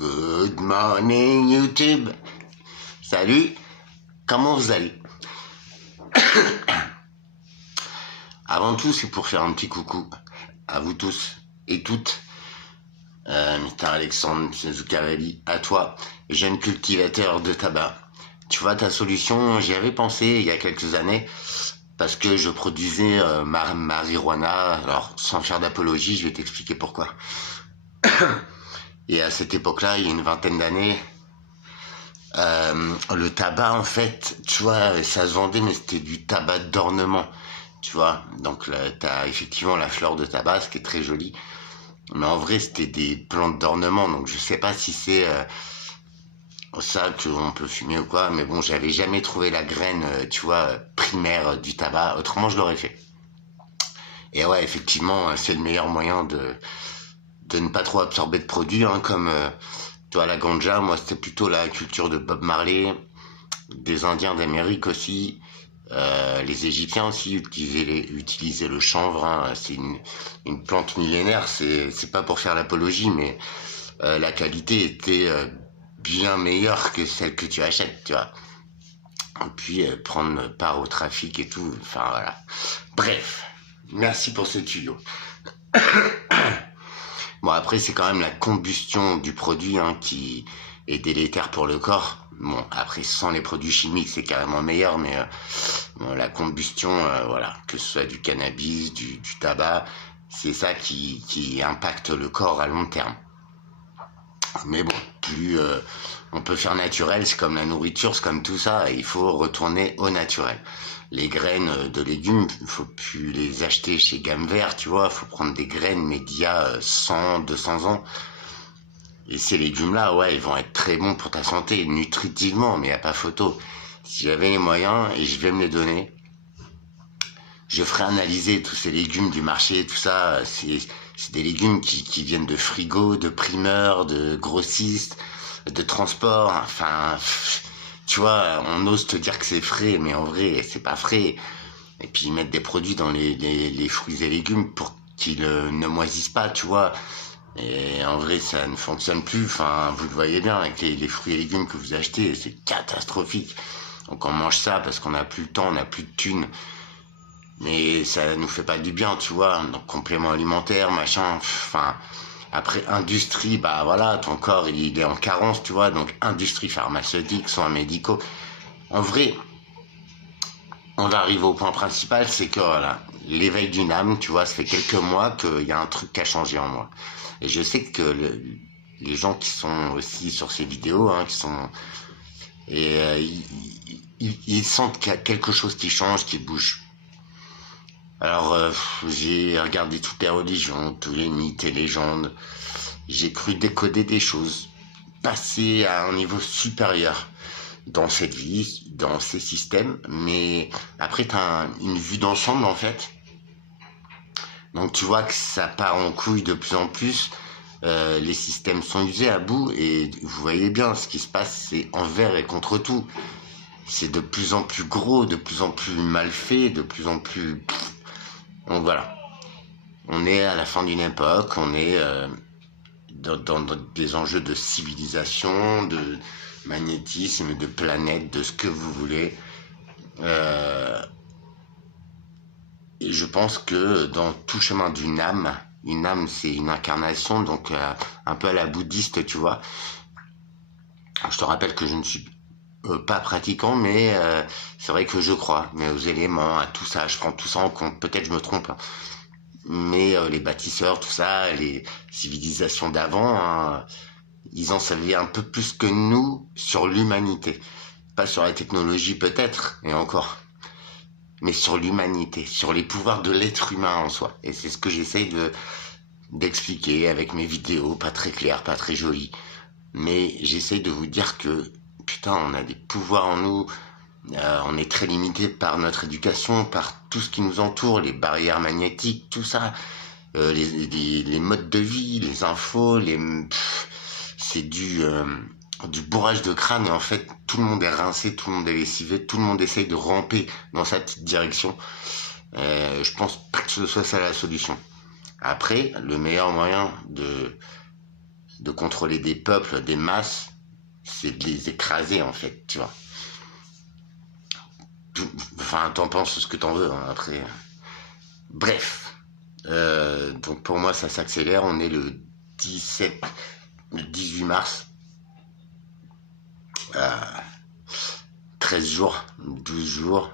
Good morning YouTube. Salut, comment vous allez? Avant tout, c'est pour faire un petit coucou à vous tous et toutes. Mr. Alexandre Zuccarelli, à toi, jeune cultivateur de tabac. Tu vois, ta solution, j'y avais pensé il y a quelques années, parce que je produisais marijuana. Alors, sans faire d'apologie, je vais t'expliquer pourquoi. Et à cette époque-là, il y a une vingtaine d'années, le tabac, en fait, tu vois, ça se vendait, mais c'était du tabac d'ornement, tu vois. Donc là, t'as effectivement la fleur de tabac, ce qui est très joli, mais en vrai, c'était des plantes d'ornement. Donc je sais pas si c'est ça qu'on peut fumer ou quoi, mais bon, j'avais jamais trouvé la graine, tu vois, primaire du tabac. Autrement, je l'aurais fait. Et ouais, effectivement, c'est le meilleur moyen de ne pas trop absorber de produits, hein, comme toi, la ganja. Moi, c'était plutôt la culture de Bob Marley, des Indiens d'Amérique aussi, les Égyptiens aussi utilisaient le chanvre, hein. C'est une plante millénaire. C'est pas pour faire l'apologie, mais la qualité était bien meilleure que celle que tu achètes, tu vois. Et puis prendre part au trafic et tout, enfin voilà. Bref, merci pour ce tuyau. Bon, après, c'est quand même la combustion du produit, hein, qui est délétère pour le corps. Bon, après, sans les produits chimiques, c'est carrément meilleur, mais bon, la combustion, voilà, que ce soit du cannabis, du tabac, c'est ça qui impacte le corps à long terme. Mais bon, plus on peut faire naturel, c'est comme la nourriture, c'est comme tout ça, et il faut retourner au naturel. Les graines de légumes, il faut plus les acheter chez Gamme Vert, tu vois, il faut prendre des graines mais d'il y a 100, 200 ans. Et ces légumes-là, ouais, ils vont être très bons pour ta santé, nutritivement, mais il n'y a pas photo. Si j'avais les moyens, et je vais me les donner, je ferai analyser tous ces légumes du marché, tout ça. C'est des légumes qui viennent de frigo, de primeurs, de grossistes, de transport. Enfin, tu vois, on ose te dire que c'est frais, mais en vrai, c'est pas frais. Et puis ils mettent des produits dans les fruits et légumes pour qu'ils ne moisissent pas, tu vois. Et en vrai, ça ne fonctionne plus. Enfin, vous le voyez bien avec les fruits et légumes que vous achetez, c'est catastrophique. Donc on mange ça parce qu'on n'a plus le temps, on n'a plus de thunes. Mais ça nous fait pas du bien, tu vois. Donc compléments alimentaires, machin, enfin. Après, industrie, bah voilà, ton corps il est en carence, tu vois. Donc industrie pharmaceutique, soins médicaux. En vrai, on va arriver au point principal, c'est que voilà, l'éveil d'une âme, tu vois, ça fait quelques mois qu'il y a un truc qui a changé en moi. Et je sais que les gens qui sont aussi sur ces vidéos, hein, qui sont... Et ils sentent qu'il y a quelque chose qui change, qui bouge. Alors, j'ai regardé toutes les religions, tous les mythes et légendes. J'ai cru décoder des choses, passer à un niveau supérieur dans cette vie, dans ces systèmes. Mais après, tu as une vue d'ensemble, en fait. Donc, tu vois que ça part en couille de plus en plus. Les systèmes sont usés à bout. Et vous voyez bien, ce qui se passe, c'est envers et contre tout. C'est de plus en plus gros, de plus en plus mal fait, de plus en plus... Donc voilà, on est à la fin d'une époque, on est dans des enjeux de civilisation, de magnétisme, de planète, de ce que vous voulez. Et je pense que dans tout chemin d'une âme, une âme c'est une incarnation, donc un peu à la bouddhiste, tu vois. Je te rappelle que je ne suis pas pratiquant, mais c'est vrai que je crois, mais aux éléments, à tout ça, je prends tout ça en compte. Peut-être je me trompe, hein. Mais les bâtisseurs, tout ça, les civilisations d'avant, hein, ils en savaient un peu plus que nous sur l'humanité. Pas sur la technologie peut-être, et encore, mais sur l'humanité, sur les pouvoirs de l'être humain en soi. Et c'est ce que j'essaye d'expliquer avec mes vidéos, pas très claires, pas très jolies. Mais j'essaye de vous dire que, putain, on a des pouvoirs en nous. On est très limité par notre éducation, par tout ce qui nous entoure, les barrières magnétiques, tout ça, les modes de vie, les infos, c'est du bourrage de crâne. Et en fait, tout le monde est rincé, tout le monde est lessivé, tout le monde essaye de ramper dans sa petite direction. Je pense pas que ce soit ça la solution. Après, le meilleur moyen de contrôler des peuples, des masses, c'est de les écraser, en fait, tu vois. Enfin, t'en penses ce que t'en veux, hein, après. Bref. Donc pour moi, ça s'accélère. On est le 18 mars. 13 jours, 12 jours.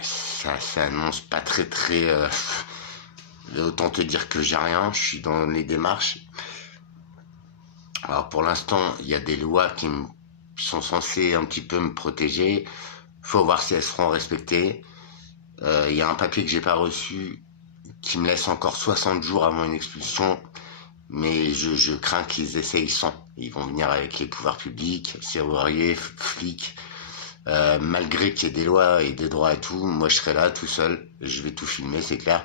Ça annonce pas très... autant te dire que j'ai rien. Je suis dans les démarches. Alors pour l'instant, il y a des lois qui sont censées un petit peu me protéger. Faut voir si elles seront respectées. Il y a un papier que j'ai pas reçu qui me laisse encore 60 jours avant une expulsion, mais je crains qu'ils essayent sans. Ils vont venir avec les pouvoirs publics, serruriers, flics. Malgré qu'il y ait des lois et des droits et tout, moi je serai là tout seul, je vais tout filmer, c'est clair.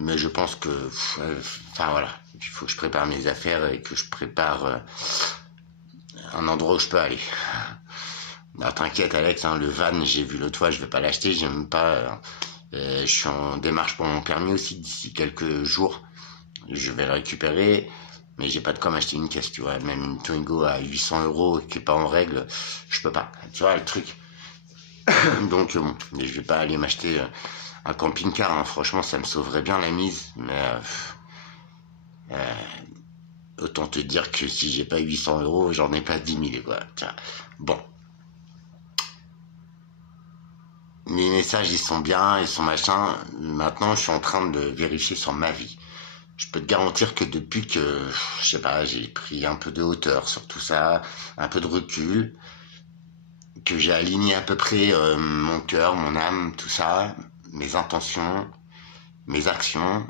Mais je pense que, enfin voilà, il faut que je prépare mes affaires et que je prépare un endroit où je peux aller. Non, t'inquiète Alex, hein, le van, j'ai vu le toit, je vais pas l'acheter, j'aime pas. Je suis en démarche pour mon permis aussi d'ici quelques jours. Je vais le récupérer, mais j'ai pas de quoi m'acheter une caisse, tu vois. Même une Twingo à 800 € qui est pas en règle, je peux pas. Tu vois le truc. Donc bon, je vais pas aller m'acheter un camping-car, hein. Franchement, ça me sauverait bien la mise, mais autant te dire que si j'ai pas 800 €, j'en ai pas 10 000, quoi. Tiens. Bon. Mes messages, ils sont bien, ils sont machin. Maintenant, je suis en train de vérifier sur ma vie. Je peux te garantir que depuis que, je sais pas, j'ai pris un peu de hauteur sur tout ça, un peu de recul, que j'ai aligné à peu près mon cœur, mon âme, tout ça, mes intentions, mes actions,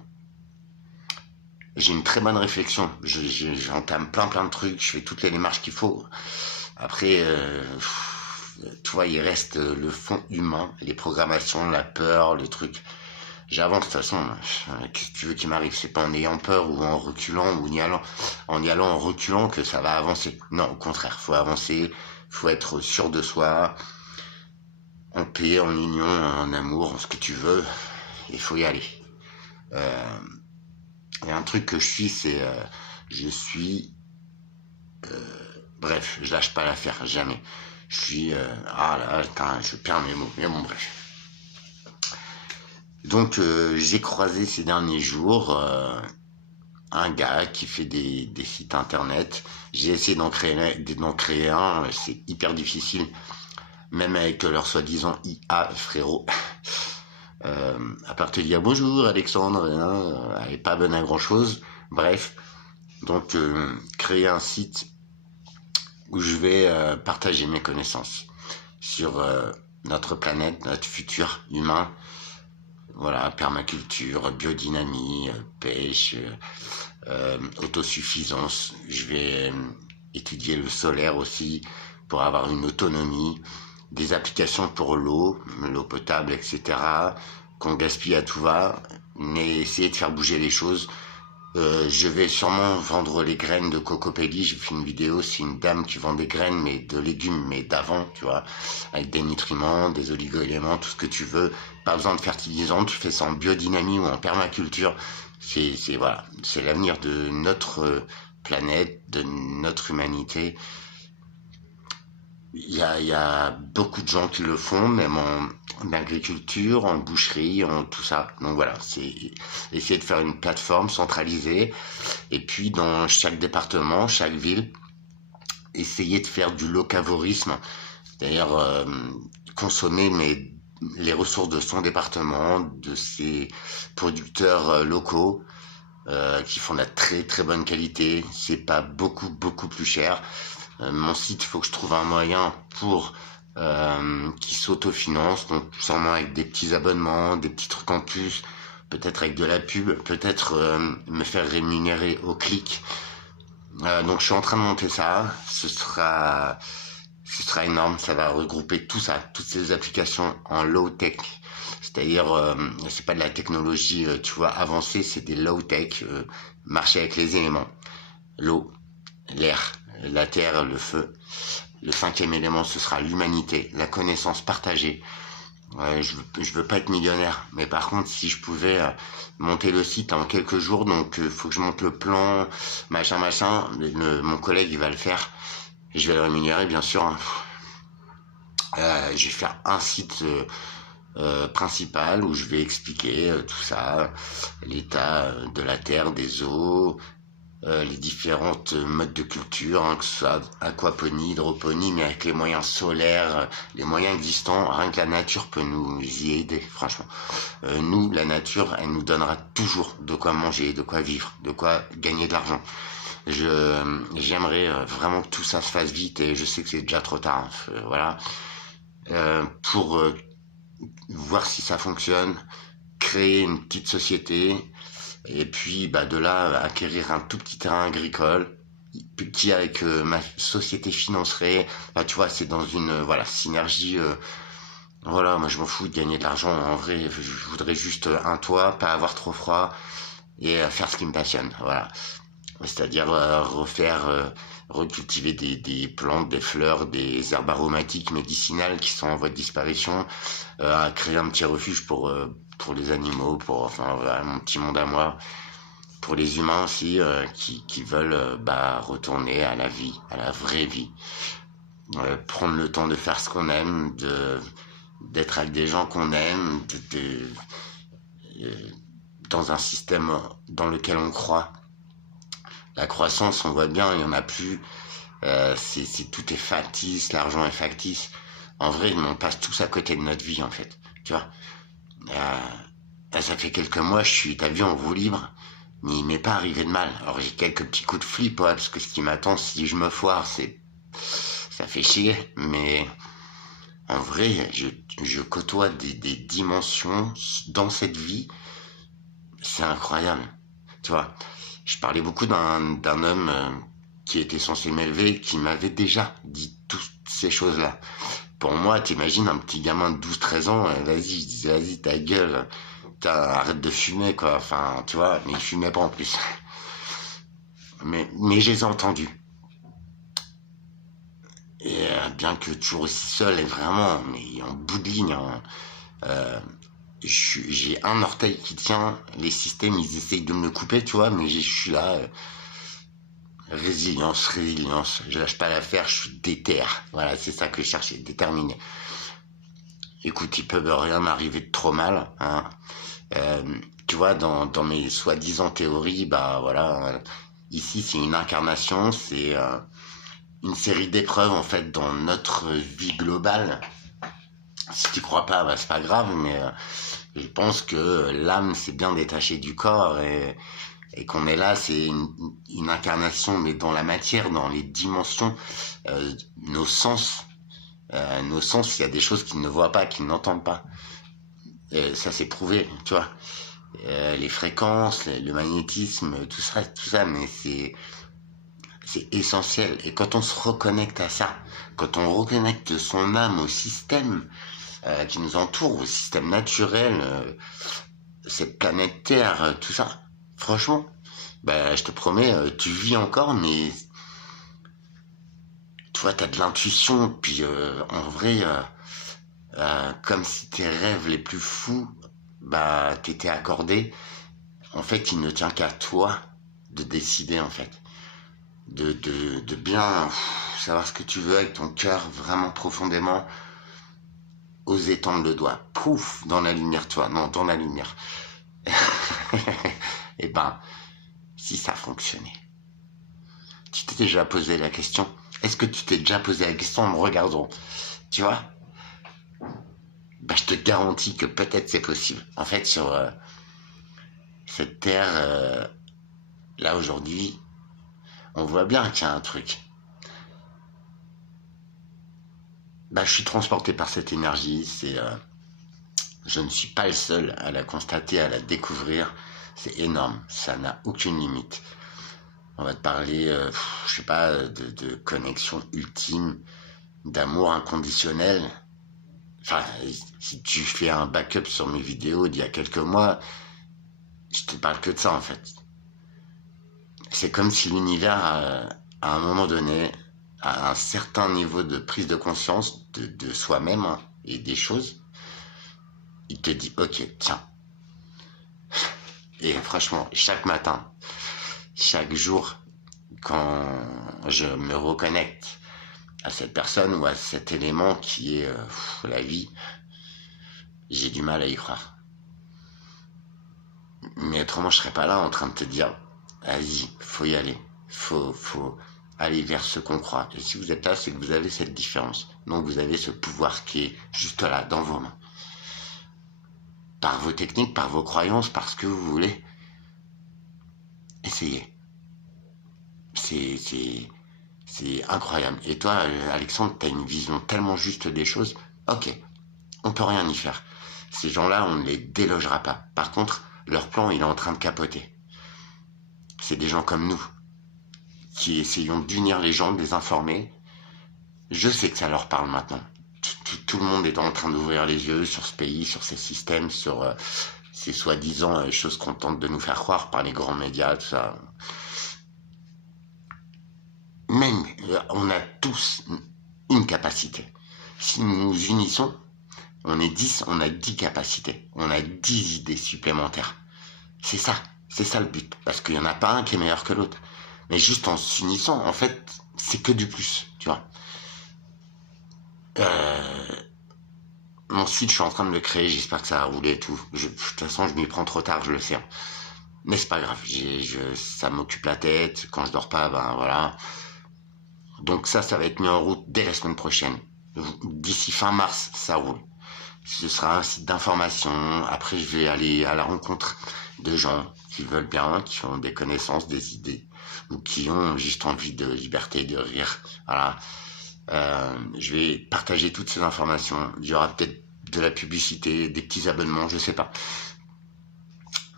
j'ai une très bonne réflexion. J'entame plein de trucs, je fais toutes les démarches qu'il faut. Après, tu vois, il reste le fond humain, les programmations, la peur, le truc. J'avance de toute façon. Qu'est-ce que tu veux qu'il m'arrive? C'est pas en ayant peur ou en reculant ou en y allant en reculant que ça va avancer. Non, au contraire, faut avancer, faut être sûr de soi, en paix, en union, en amour, en ce que tu veux. Il faut y aller. Il y a un truc que je suis, c'est je suis bref, je lâche pas l'affaire, jamais. Je suis ah là, putain, je perds mes mots, mais bon bref. Donc j'ai croisé ces derniers jours un gars qui fait des sites internet. J'ai essayé d'en créer un, c'est hyper difficile, même avec leur soi-disant IA, frérot. À part te dire bonjour Alexandre, hein, elle est pas bonne à grand chose. Bref, donc créer un site où je vais partager mes connaissances sur notre planète, notre futur humain. Voilà, permaculture, biodynamie, pêche, autosuffisance. Je vais étudier le solaire aussi pour avoir une autonomie, des applications pour l'eau potable, etc. qu'on gaspille à tout va, mais essayer de faire bouger les choses. Je vais sûrement vendre les graines de Cocopelli. J'ai fait une vidéo, c'est une dame qui vend des graines, mais de légumes, mais d'avant, tu vois, avec des nutriments, des oligo-éléments, tout ce que tu veux. Pas besoin de fertilisants, tu fais ça en biodynamie ou en permaculture. C'est voilà, c'est l'avenir de notre planète, de notre humanité. Il y a beaucoup de gens qui le font, même en agriculture, en boucherie, en tout ça. Donc voilà, c'est essayer de faire une plateforme centralisée. Et puis dans chaque département, chaque ville, essayer de faire du locavorisme, c'est-à-dire consommer les ressources de son département, de ses producteurs locaux, qui font de la très bonne qualité. C'est pas beaucoup plus cher. Mon site, il faut que je trouve un moyen pour qui s'autofinance, donc sûrement avec des petits abonnements, des petits trucs en plus, peut-être avec de la pub, peut-être me faire rémunérer au clic. Donc je suis en train de monter ça, ce sera énorme, ça va regrouper tout ça, toutes ces applications en low tech. C'est-à-dire, c'est pas de la technologie, tu vois, avancée, c'est des low tech, marcher avec les éléments, l'eau, l'air, la terre, le feu. Le 5e élément, ce sera l'humanité, la connaissance partagée. Ouais, je veux pas être millionnaire, mais par contre, si je pouvais monter le site en quelques jours, donc faut que je monte le plan, machin, mon collègue il va le faire, je vais le rémunérer bien sûr, hein. Je vais faire un site principal où je vais expliquer tout ça, l'état de la terre, des eaux, les différentes modes de culture, hein, que ce soit aquaponie, hydroponie, mais avec les moyens solaires, les moyens existants, rien que la nature peut nous y aider, franchement. Nous, la nature, elle nous donnera toujours de quoi manger, de quoi vivre, de quoi gagner de l'argent. J'aimerais vraiment que tout ça se fasse vite et je sais que c'est déjà trop tard, hein, voilà. Pour voir si ça fonctionne, créer une petite société, et puis bah, de là acquérir un tout petit terrain agricole qui avec ma société financerait, bah, tu vois, c'est dans une voilà synergie, voilà, moi je m'en fous de gagner de l'argent, en vrai je voudrais juste un toit, pas avoir trop froid et faire ce qui me passionne, voilà, c'est-à-dire recultiver des plantes, des fleurs, des herbes aromatiques médicinales qui sont en voie de disparition, créer un petit refuge pour les animaux, pour enfin voilà, mon petit monde à moi, pour les humains aussi qui veulent bah, retourner à la vie, à la vraie vie, prendre le temps de faire ce qu'on aime, d'être avec des gens qu'on aime, euh, dans un système dans lequel on croit. La croissance, on voit bien, il y en a plus. Tout est factice, l'argent est factice. En vrai, on passe tous à côté de notre vie en fait. Tu vois. Ça fait quelques mois, t'as vu, en roue libre, mais il m'est pas arrivé de mal. Alors j'ai quelques petits coups de flip, ouais, parce que ce qui m'attend si je me foire, ça fait chier. Mais en vrai, je côtoie des dimensions dans cette vie, c'est incroyable. Tu vois. Je parlais beaucoup d'un homme qui était censé m'élever, qui m'avait déjà dit toutes ces choses-là. Pour moi, t'imagines un petit gamin de 12-13 ans, vas-y, je disais, vas-y, ta gueule, arrête de fumer, quoi. Enfin, tu vois, mais il fumait pas en plus. Mais je les ai entendus. Et bien que toujours aussi seul, et vraiment, mais en bout de ligne, hein, euh, j'ai un orteil qui tient, les systèmes, ils essayent de me le couper, tu vois, mais je suis là, résilience, je lâche pas l'affaire, je suis déter. Voilà, c'est ça que je cherchais, déterminé. Écoute, il peut rien m'arriver de trop mal, hein. Tu vois, dans mes soi-disant théories, bah voilà, ici c'est une incarnation, c'est une série d'épreuves en fait dans notre vie globale. Si tu crois pas, bah c'est pas grave, mais je pense que l'âme s'est bien détachée du corps et qu'on est là, c'est une incarnation, mais dans la matière, dans les dimensions, nos sens. Nos sens, il y a des choses qu'ils ne voient pas, qu'ils n'entendent pas. Ça c'est prouvé, tu vois. Les fréquences, le magnétisme, tout ça, mais c'est essentiel. Et quand on se reconnecte à ça, quand on reconnecte son âme au système qui nous entoure, au système naturel, cette planète Terre, tout ça, franchement, bah, je te promets, tu vis encore, mais tu vois, t'as de l'intuition, puis en vrai, comme si tes rêves les plus fous, bah, t'étaient accordés. En fait, il ne tient qu'à toi de décider, en fait. De bien savoir ce que tu veux avec ton cœur, vraiment profondément, oser tendre le doigt. Pouf, dans la lumière, toi. Non, dans la lumière. Et ben, si ça fonctionnait. Tu t'es déjà posé la question? Est-ce que tu t'es déjà posé la question en me regardant? Tu vois? Bah, je te garantis que peut-être c'est possible. En fait, sur cette terre, là aujourd'hui, on voit bien qu'il y a un truc. Bah, je suis transporté par cette énergie. Je ne suis pas le seul à la constater, à la découvrir. C'est énorme. Ça n'a aucune limite. On va te parler, je sais pas, de connexion ultime, d'amour inconditionnel. Enfin, si tu fais un backup sur mes vidéos d'il y a quelques mois, je te parle que de ça en fait. C'est comme si l'univers, à un moment donné, à un certain niveau de prise de conscience de soi-même, hein, et des choses, il te dit, ok, tiens. Et franchement, chaque matin, chaque jour, quand je me reconnecte à cette personne ou à cet élément qui est la vie, j'ai du mal à y croire. Mais autrement, je serais pas là en train de te dire, vas-y, faut y aller, faut aller vers ce qu'on croit. Et si vous êtes là, c'est que vous avez cette différence. Donc vous avez ce pouvoir qui est juste là, dans vos mains. Par vos techniques, par vos croyances, par ce que vous voulez. Essayez. C'est incroyable. Et toi, Alexandre, tu as une vision tellement juste des choses. Ok, on peut rien y faire. Ces gens-là, on ne les délogera pas. Par contre, leur plan, il est en train de capoter. C'est des gens comme nous, qui essayons d'unir les gens, de les informer. Je sais que ça leur parle maintenant. Tout le monde est en train d'ouvrir les yeux sur ce pays, sur ces systèmes, sur ces soi-disant choses qu'on tente de nous faire croire par les grands médias, tout ça. Même, on a tous une capacité. Si nous nous unissons, on est 10, on a 10 capacités. On a 10 idées supplémentaires. C'est ça le but. Parce qu'il n'y en a pas un qui est meilleur que l'autre. Mais juste en s'unissant, en fait, c'est que du plus, tu vois. Mon site, je suis en train de le créer, j'espère que ça va rouler et tout. De toute façon, je m'y prends trop tard, je le sais. Mais c'est pas grave, ça m'occupe la tête. Quand je dors pas, ben voilà. Donc ça va être mis en route dès la semaine prochaine. D'ici fin mars, ça roule. Ce sera un site d'information. Après, je vais aller à la rencontre de gens qui veulent bien, qui ont des connaissances, des idées, ou qui ont juste envie de liberté, de rire. Voilà. Je vais partager toutes ces informations. Il y aura peut-être de la publicité, des petits abonnements, je sais pas.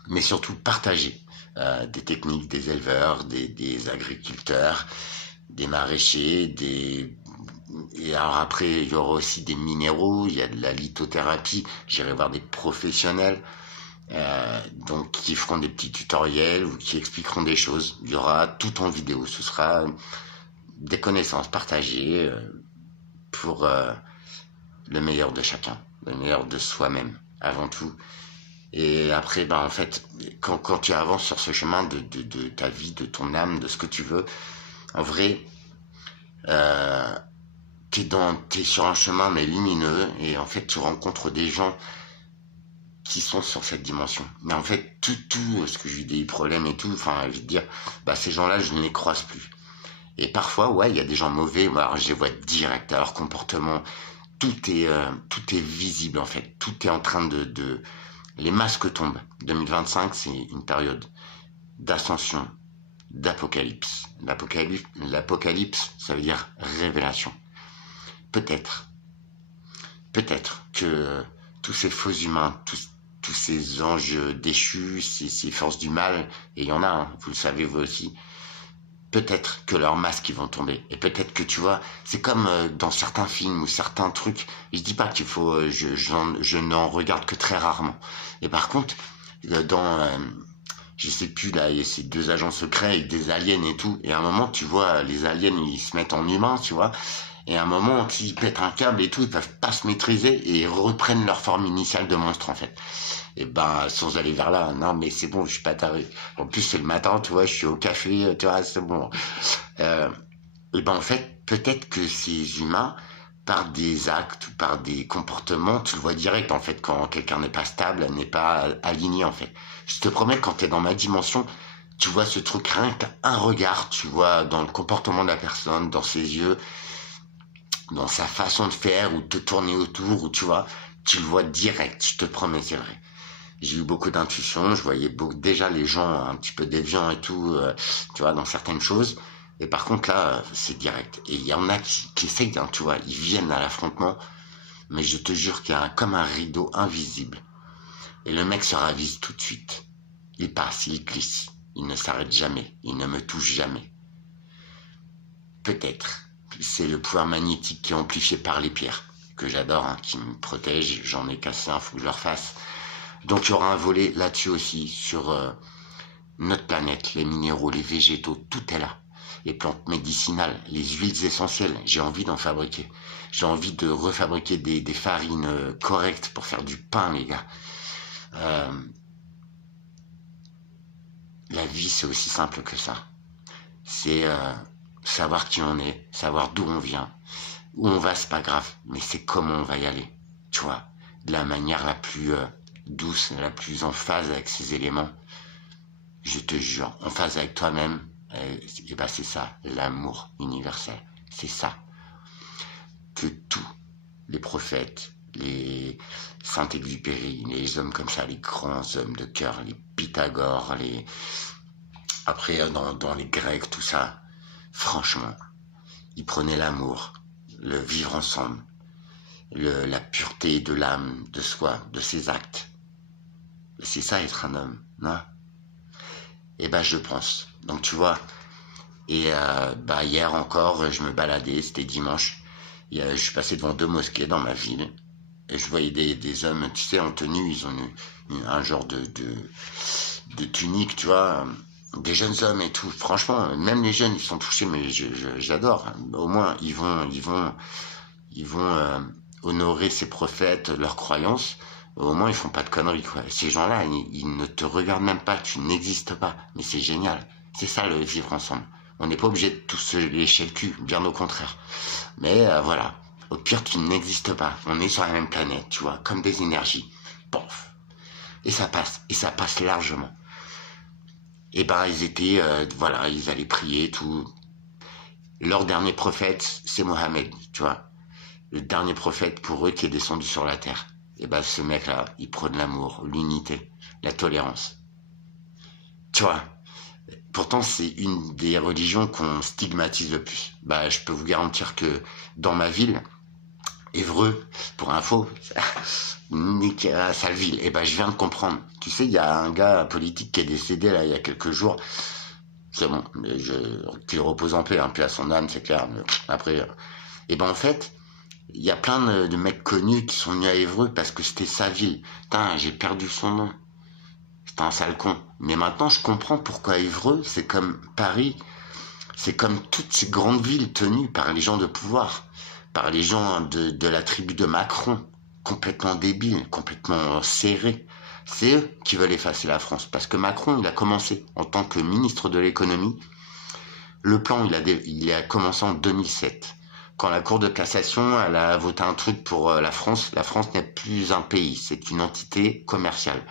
Mais surtout partager des techniques des éleveurs, des agriculteurs, des maraîchers, et alors après il y aura aussi des minéraux, il y a de la lithothérapie, j'irai voir des professionnels donc qui feront des petits tutoriels ou qui expliqueront des choses. Il y aura tout en vidéo, ce sera des connaissances partagées pour le meilleur de chacun, le meilleur de soi-même avant tout. Et après, ben en fait, quand tu avances sur ce chemin de ta vie, de ton âme, de ce que tu veux, en vrai, t'es sur un chemin mais lumineux, et en fait tu rencontres des gens qui sont sur cette dimension. Mais en fait, tout ce que j'ai eu des problèmes et tout, enfin, je veux dire, bah ces gens-là, je ne les croise plus. Et parfois, ouais, il y a des gens mauvais, alors je les vois direct à leur comportement, tout est visible en fait, tout est en train de les masques tombent. 2025, c'est une période d'ascension, d'apocalypse. L'apocalypse, ça veut dire révélation. Peut-être que tous ces faux humains, tous ces anges déchus, ces forces du mal, et il y en a, hein, vous le savez vous aussi, peut-être que leurs masques ils vont tomber. Et peut-être que tu vois, c'est comme dans certains films ou certains trucs, je dis pas qu'il faut, je n'en regarde que très rarement. Et par contre, dans je sais plus là, il y a ces deux agents secrets avec des aliens et tout, et à un moment tu vois les aliens ils se mettent en humains, tu vois, et à un moment s'ils pètent un câble et tout, ils peuvent pas se maîtriser et ils reprennent leur forme initiale de monstre en fait. Et ben sans aller vers là, non mais c'est bon, je suis pas taré. En plus c'est le matin, tu vois, je suis au café, tu vois, c'est bon. Et ben en fait, peut-être que ces humains, par des actes ou par des comportements, tu le vois direct en fait quand quelqu'un n'est pas stable, n'est pas aligné en fait. Je te promets, quand t'es dans ma dimension, tu vois ce truc, rien qu'un regard, tu vois dans le comportement de la personne, dans ses yeux, dans sa façon de faire ou de tourner autour, ou tu vois, tu le vois direct, je te promets, c'est vrai. J'ai eu beaucoup d'intuition, je voyais déjà les gens un petit peu déviants et tout, tu vois, dans certaines choses. Et par contre là, c'est direct. Et il y en a qui essayent, hein, tu vois, ils viennent à l'affrontement, mais je te jure qu'il y a comme un rideau invisible. Et le mec se ravise tout de suite. Il passe, il glisse, il ne s'arrête jamais, il ne me touche jamais. Peut-être, c'est le pouvoir magnétique qui est amplifié par les pierres, que j'adore, hein, qui me protège, j'en ai cassé un, faut que je le refasse. Donc il y aura un volet là-dessus aussi, sur notre planète, les minéraux, les végétaux, tout est là. les plantes médicinales, les huiles essentielles. J'ai envie d'en fabriquer. J'ai envie de refabriquer des farines correctes pour faire du pain, les gars. La vie, c'est aussi simple que ça. C'est savoir qui on est, savoir d'où on vient. Où on va, c'est pas grave, mais c'est comment on va y aller. Tu vois, de la manière la plus douce, la plus en phase avec ces éléments. Je te jure, en phase avec toi-même, et ben c'est ça, l'amour universel. C'est ça. Que tous les prophètes, les Saint-Exupéry, les hommes comme ça, les grands hommes de cœur, les Pythagore, après dans les Grecs, tout ça, franchement, ils prenaient l'amour, le vivre ensemble, la pureté de l'âme, de soi, de ses actes. C'est ça être un homme, non? Eh ben je pense. Donc tu vois, et hier encore, je me baladais, c'était dimanche, je suis passé devant 2 mosquées dans ma ville, et je voyais des hommes, tu sais, en tenue, ils ont un genre de tunique, tu vois, des jeunes hommes et tout. Franchement, même les jeunes, ils sont touchés, mais j'adore. Au moins, ils vont honorer ces prophètes, leurs croyances. Au moins, ils font pas de conneries, quoi. Ces gens-là, ils ne te regardent même pas, tu n'existes pas. Mais c'est génial. C'est ça, le vivre ensemble. On n'est pas obligé de tous se lécher le cul, bien au contraire. Mais voilà. Au pire, tu n'existes pas. On est sur la même planète, tu vois, comme des énergies. Pof. Et ça passe largement. Et ben, ils étaient, voilà, ils allaient prier, tout. Leur dernier prophète, c'est Mohammed, tu vois. Le dernier prophète pour eux qui est descendu sur la terre. Et ben, ce mec-là, il prône l'amour, l'unité, la tolérance. Tu vois. Pourtant, c'est une des religions qu'on stigmatise le plus. Bah, je peux vous garantir que dans ma ville, Évreux, pour info, nique la sale ville. Et ben, je viens de comprendre. Tu sais, il y a un gars politique qui est décédé là il y a quelques jours. C'est bon, qu'il repose en paix, hein, puis à son âme, c'est clair. Mais après, et ben en fait, il y a plein de mecs connus qui sont venus à Évreux parce que c'était sa ville. Putain, j'ai perdu son nom. C'était un sale con. Mais maintenant, je comprends pourquoi Évreux, c'est comme Paris, c'est comme toutes ces grandes villes tenues par les gens de pouvoir, par les gens de la tribu de Macron, complètement débiles, complètement serrés. C'est eux qui veulent effacer la France. Parce que Macron, il a commencé en tant que ministre de l'économie. Le plan, il a commencé en 2007. Quand la Cour de cassation, elle a voté un truc pour la France n'est plus un pays, c'est une entité commerciale.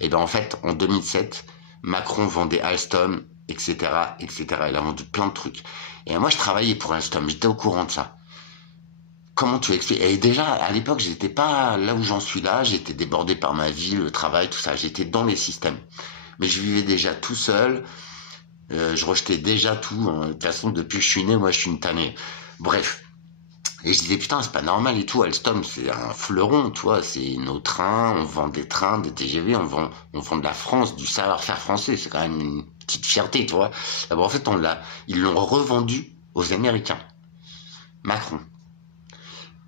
Et ben en fait, en 2007, Macron vendait Alstom, etc., etc. Il a vendu plein de trucs. Et moi, je travaillais pour Alstom, j'étais au courant de ça. Comment tu expliques? Et déjà, à l'époque, j'étais pas là où j'en suis là, j'étais débordé par ma vie, le travail, tout ça, j'étais dans les systèmes. Mais je vivais déjà tout seul, je rejetais déjà tout. De toute façon, depuis que je suis né, moi, je suis une tannée. Bref. Et je disais, putain, c'est pas normal et tout, Alstom, c'est un fleuron, tu vois, c'est nos trains, on vend des trains, des TGV, on vend de la France, du savoir-faire français, c'est quand même une petite fierté, tu vois. D'abord, en fait, ils l'ont revendu aux Américains. Macron.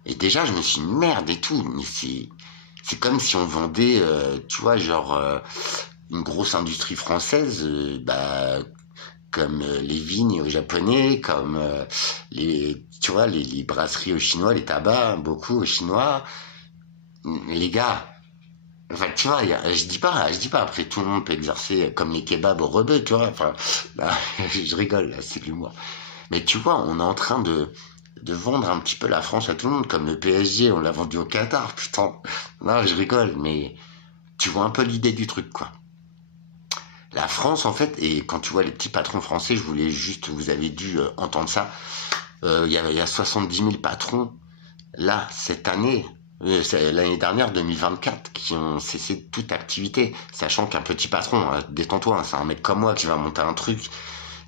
Et déjà, je me suis dit, merde et tout, mais c'est comme si on vendait, tu vois, genre, une grosse industrie française, comme les vignes aux Japonais, comme tu vois, les brasseries aux Chinois, les tabacs, beaucoup aux Chinois. Les gars, enfin, tu vois, je dis pas, après tout le monde peut exercer comme les kebabs au rebeu, tu vois, enfin, là, je rigole, là, c'est de l'humour. Mais tu vois, on est en train de vendre un petit peu la France à tout le monde, comme le PSG, on l'a vendu au Qatar, putain. Non, je rigole, mais tu vois un peu l'idée du truc, quoi. La France, en fait, et quand tu vois les petits patrons français, je voulais juste, vous avez dû entendre ça, il y a 70 000 patrons, là, cette année, c'est l'année dernière, 2024, qui ont cessé toute activité, sachant qu'un petit patron, détends-toi, hein, c'est un mec comme moi qui va monter un truc,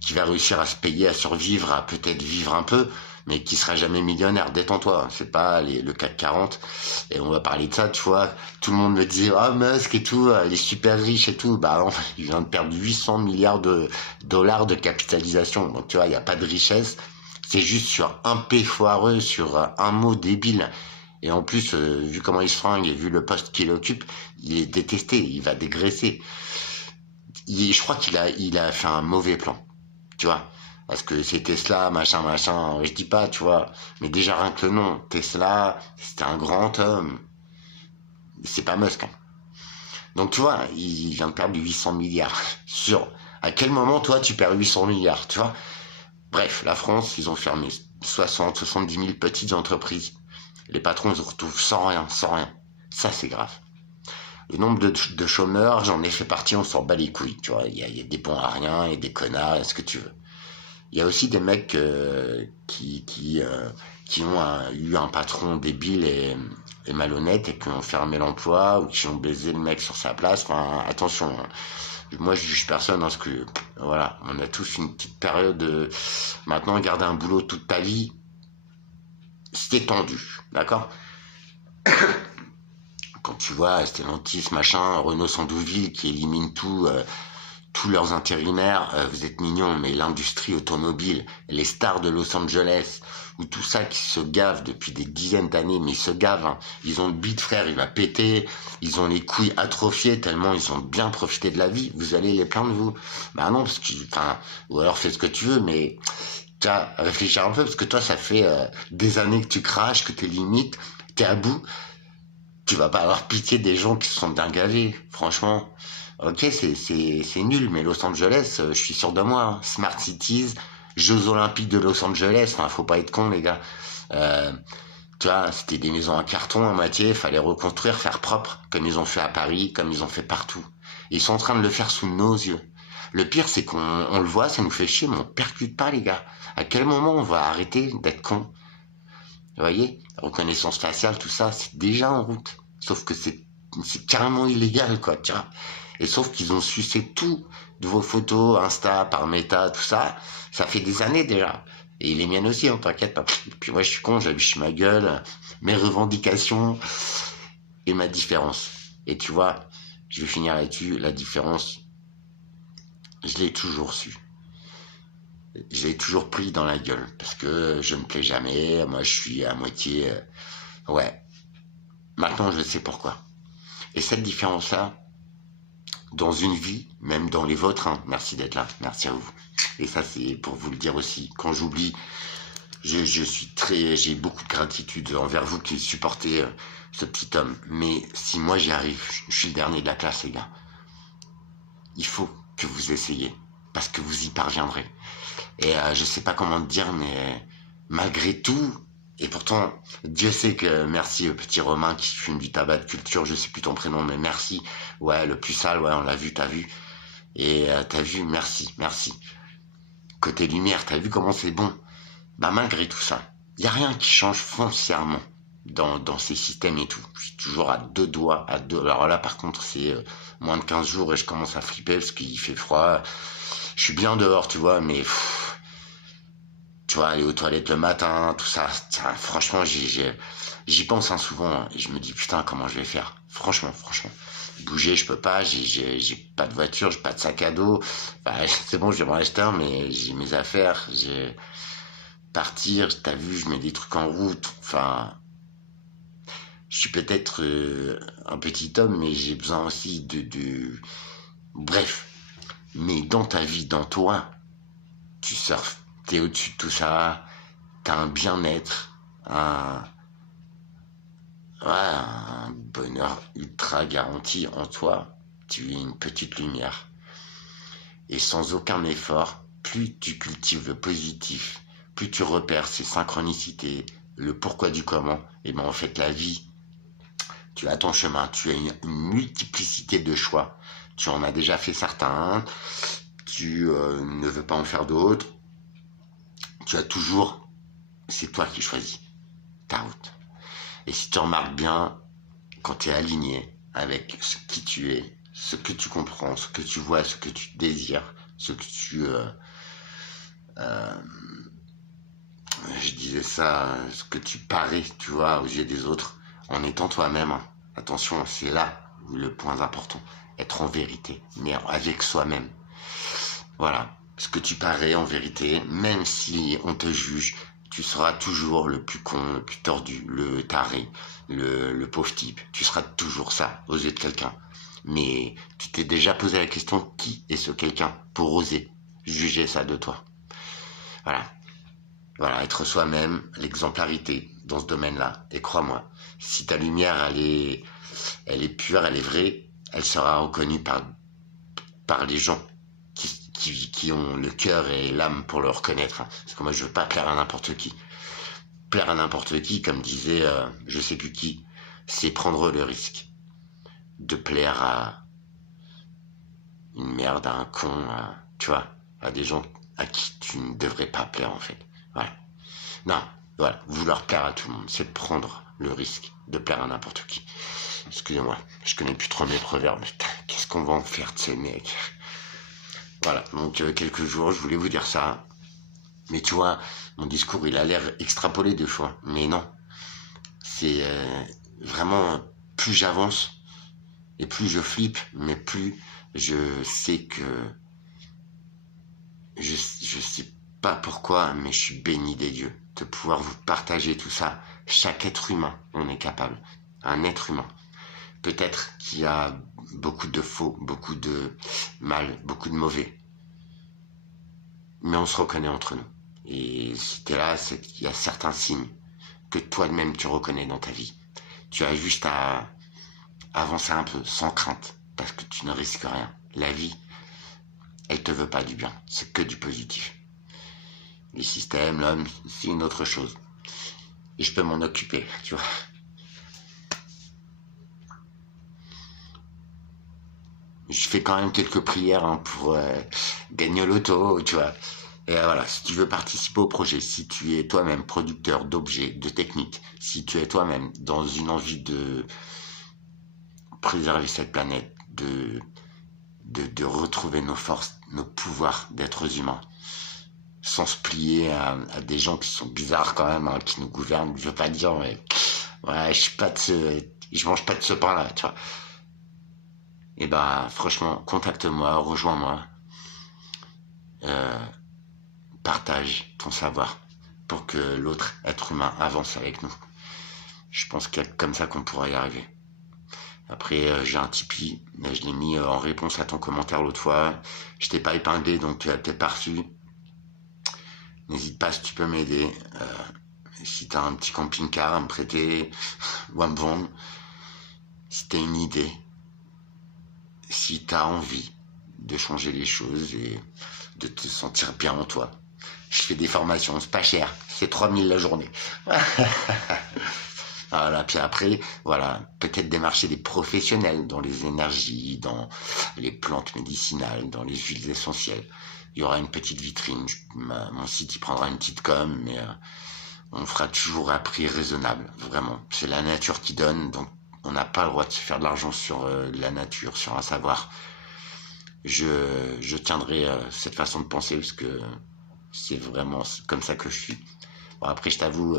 qui va réussir à se payer, à survivre, à peut-être vivre un peu, mais qui sera jamais millionnaire, détends-toi, c'est pas le CAC 40, et on va parler de ça, tu vois, tout le monde me disait, ah, Musk et tout, il est super riche et tout, bah non, il vient de perdre 800 milliards de dollars de capitalisation, donc tu vois, il n'y a pas de richesse, c'est juste sur un P foireux, sur un mot débile, et en plus, vu comment il se fringue et vu le poste qu'il occupe, il est détesté, il va dégraisser. Je crois qu'il a fait un mauvais plan, tu vois. Parce que c'est Tesla, machin, machin, je dis pas, tu vois. Mais déjà, rien que le nom, Tesla, c'était un grand homme. C'est pas Musk, hein. Donc, tu vois, il vient de perdre 800 milliards. À quel moment, toi, tu perds 800 milliards, tu vois? Bref, la France, ils ont fermé 70 000 petites entreprises. Les patrons, ils se retrouvent sans rien, sans rien. Ça, c'est grave. Le nombre de chômeurs, j'en ai fait partie, on s'en bat les couilles, tu vois. Il y a des bons à rien, et des connards, et ce que tu veux. Il y a aussi des mecs qui ont eu un patron débile et malhonnête et qui ont fermé l'emploi ou qui ont baisé le mec sur sa place. Enfin, attention, hein. Moi, je juge personne, hein, parce que, voilà, on a tous une petite période maintenant, garder un boulot toute ta vie, c'est tendu, d'accord? Quand tu vois Stellantis, machin, Renault Sandouville qui élimine tous leurs intérimaires, vous êtes mignons, mais l'industrie automobile, les stars de Los Angeles, ou tout ça qui se gave depuis des dizaines d'années, mais ils se gavent, hein. Ils ont le bide, frère, il va péter, ils ont les couilles atrophiées tellement ils ont bien profité de la vie, vous allez les plaindre, vous? Bah non, parce que, enfin, ou alors fais ce que tu veux, mais, tu vois, réfléchir un peu, parce que toi, ça fait des années que tu craches, que t'es limite, t'es à bout, tu vas pas avoir pitié des gens qui se sont bien gavés, franchement. Ok, c'est nul, mais Los Angeles, je suis sûr de moi, hein. Smart Cities, Jeux Olympiques de Los Angeles, enfin, faut pas être con, les gars. Euh, Tu vois, c'était des maisons en carton, en matière, fallait reconstruire, faire propre, comme ils ont fait à Paris, comme ils ont fait partout. Ils sont en train de le faire sous nos yeux. Le pire, c'est qu'on le voit, ça nous fait chier, mais on percute pas, les gars. À quel moment on va arrêter d'être con? Vous voyez, reconnaissance faciale, tout ça, c'est déjà en route. Sauf que c'est carrément illégal, quoi, tu vois. Et sauf qu'ils ont sucé tout de vos photos, Insta, par Meta, tout ça. Ça fait des années déjà. Et les miennes aussi, hein, t'inquiète pas. Puis moi, je suis con, j'affiche ma gueule, mes revendications et ma différence. Et tu vois, je vais finir là-dessus, la différence, je l'ai toujours su. Je l'ai toujours pris dans la gueule. Parce que je ne plais jamais, moi je suis à moitié... ouais. Maintenant, je sais pourquoi. Et cette différence-là, dans une vie, même dans les vôtres, hein, merci d'être là, merci à vous. Et ça, c'est pour vous le dire aussi. Quand j'oublie, j'ai beaucoup de gratitude envers vous qui supportez ce petit homme. Mais si moi j'y arrive, je suis le dernier de la classe, les gars. Il faut que vous essayiez, parce que vous y parviendrez. Et je sais pas comment te dire, mais malgré tout, et pourtant, Dieu sait que merci petit Romain qui fume du tabac de culture, je sais plus ton prénom, mais merci. Ouais, le plus sale, ouais, on l'a vu, t'as vu. Et t'as vu, merci, merci. Côté lumière, t'as vu comment c'est bon. Bah malgré tout ça, y a rien qui change foncièrement dans ces systèmes et tout. Je suis toujours à deux doigts, à deux. Alors là, par contre, c'est moins de 15 jours et je commence à flipper parce qu'il fait froid. Je suis bien dehors, tu vois, mais... tu vois, aller aux toilettes le matin, tout ça, franchement, j'y pense, hein, souvent, hein, et je me dis, putain, comment je vais faire? Franchement. Bouger, je peux pas, j'ai pas de voiture, j'ai pas de sac à dos. Enfin, c'est bon, je vais m'en acheter un, mais j'ai mes affaires, partir, t'as vu, je mets des trucs en route, enfin, je suis peut-être un petit homme, mais j'ai besoin aussi bref. Mais dans ta vie, dans toi, tu surfes, t'es au-dessus de tout ça, t'as un bien-être, un bonheur ultra garanti en toi, tu es une petite lumière. Et sans aucun effort, plus tu cultives le positif, plus tu repères ces synchronicités, le pourquoi du comment, et ben en fait la vie, tu as ton chemin, tu as une multiplicité de choix. Tu en as déjà fait certains, tu ne veux pas en faire d'autres. Tu as toujours, c'est toi qui choisis ta route. Et si tu remarques bien, quand tu es aligné avec qui tu es, ce que tu comprends, ce que tu vois, ce que tu désires, ce que tu... je disais ça, ce que tu parais, tu vois, aux yeux des autres, en étant toi-même. Attention, c'est là le point important. Être en vérité, mais avec soi-même. Voilà. Ce que tu parais en vérité, même si on te juge, tu seras toujours le plus con, le plus tordu, le taré, le pauvre type. Tu seras toujours ça aux yeux de quelqu'un. Mais tu t'es déjà posé la question, qui est ce quelqu'un pour oser juger ça de toi? Voilà. Voilà, être soi-même, l'exemplarité dans ce domaine-là. Et crois-moi, si ta lumière, elle est pure, elle est vraie, elle sera reconnue par les gens qui ont le cœur et l'âme pour le reconnaître. Parce que moi, je veux pas plaire à n'importe qui. Plaire à n'importe qui, comme disait je sais plus qui, c'est prendre le risque de plaire à une merde, à un con, tu vois, à des gens à qui tu ne devrais pas plaire en fait. Voilà. Non, voilà, vouloir plaire à tout le monde, c'est prendre le risque de plaire à n'importe qui. Excusez-moi, je connais plus trop mes proverbes. Putain, qu'est-ce qu'on va en faire de ces mecs? Voilà, donc quelques jours, je voulais vous dire ça. Mais tu vois, mon discours, il a l'air extrapolé des fois. Mais non, c'est vraiment, plus j'avance et plus je flippe, mais plus je sais que je sais pas pourquoi, mais je suis béni des dieux de pouvoir vous partager tout ça. Chaque être humain, on est capable. Un être humain. Peut-être qu'il y a beaucoup de faux, beaucoup de mal, beaucoup de mauvais. Mais on se reconnaît entre nous. Et si t'es là, c'est qu'il y a certains signes que toi-même tu reconnais dans ta vie. Tu as juste à avancer un peu, sans crainte, parce que tu ne risques rien. La vie, elle te veut pas du bien, c'est que du positif. Les systèmes, l'homme, c'est une autre chose. Et je peux m'en occuper, tu vois. Je fais quand même quelques prières pour gagner au loto, tu vois. Et voilà, si tu veux participer au projet, si tu es toi-même producteur d'objets, de techniques, si tu es toi-même dans une envie de préserver cette planète, de retrouver nos forces, nos pouvoirs d'êtres humains, sans se plier à des gens qui sont bizarres quand même, qui nous gouvernent. Je veux pas dire, mais ouais, je mange pas de ce pain-là, tu vois. Et bah, franchement, contacte-moi, rejoins-moi, partage ton savoir pour que l'autre être humain avance avec nous. Je pense qu'il y a comme ça qu'on pourra y arriver. Après, j'ai un Tipeee, je l'ai mis en réponse à ton commentaire l'autre fois. Je t'ai pas épinglé, donc tu as peut-être pas reçu. N'hésite pas si tu peux m'aider. Si t'as un petit camping-car à me prêter ou à me vendre, si t'as une idée, si t'as envie de changer les choses et de te sentir bien en toi. Je fais des formations, c'est pas cher, c'est 3000 la journée. Voilà, puis après, voilà, peut-être démarcher des professionnels dans les énergies, dans les plantes médicinales, dans les huiles essentielles. Il y aura une petite vitrine, mon site il prendra une petite com, mais on fera toujours à prix raisonnable, vraiment. C'est la nature qui donne, donc on n'a pas le droit de se faire de l'argent sur la nature, sur un savoir. Je tiendrai cette façon de penser parce que c'est vraiment comme ça que je suis. Bon, après, je t'avoue,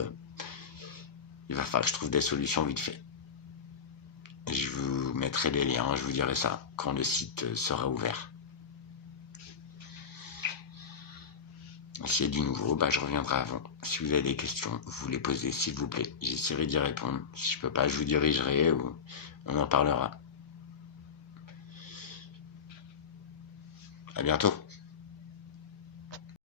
il va falloir que je trouve des solutions vite fait. Je vous mettrai les liens, je vous dirai ça quand le site sera ouvert. S'il y a du nouveau, je reviendrai avant. Si vous avez des questions, vous les posez s'il vous plaît. J'essaierai d'y répondre. Si je peux pas, je vous dirigerai ou on en parlera. À bientôt.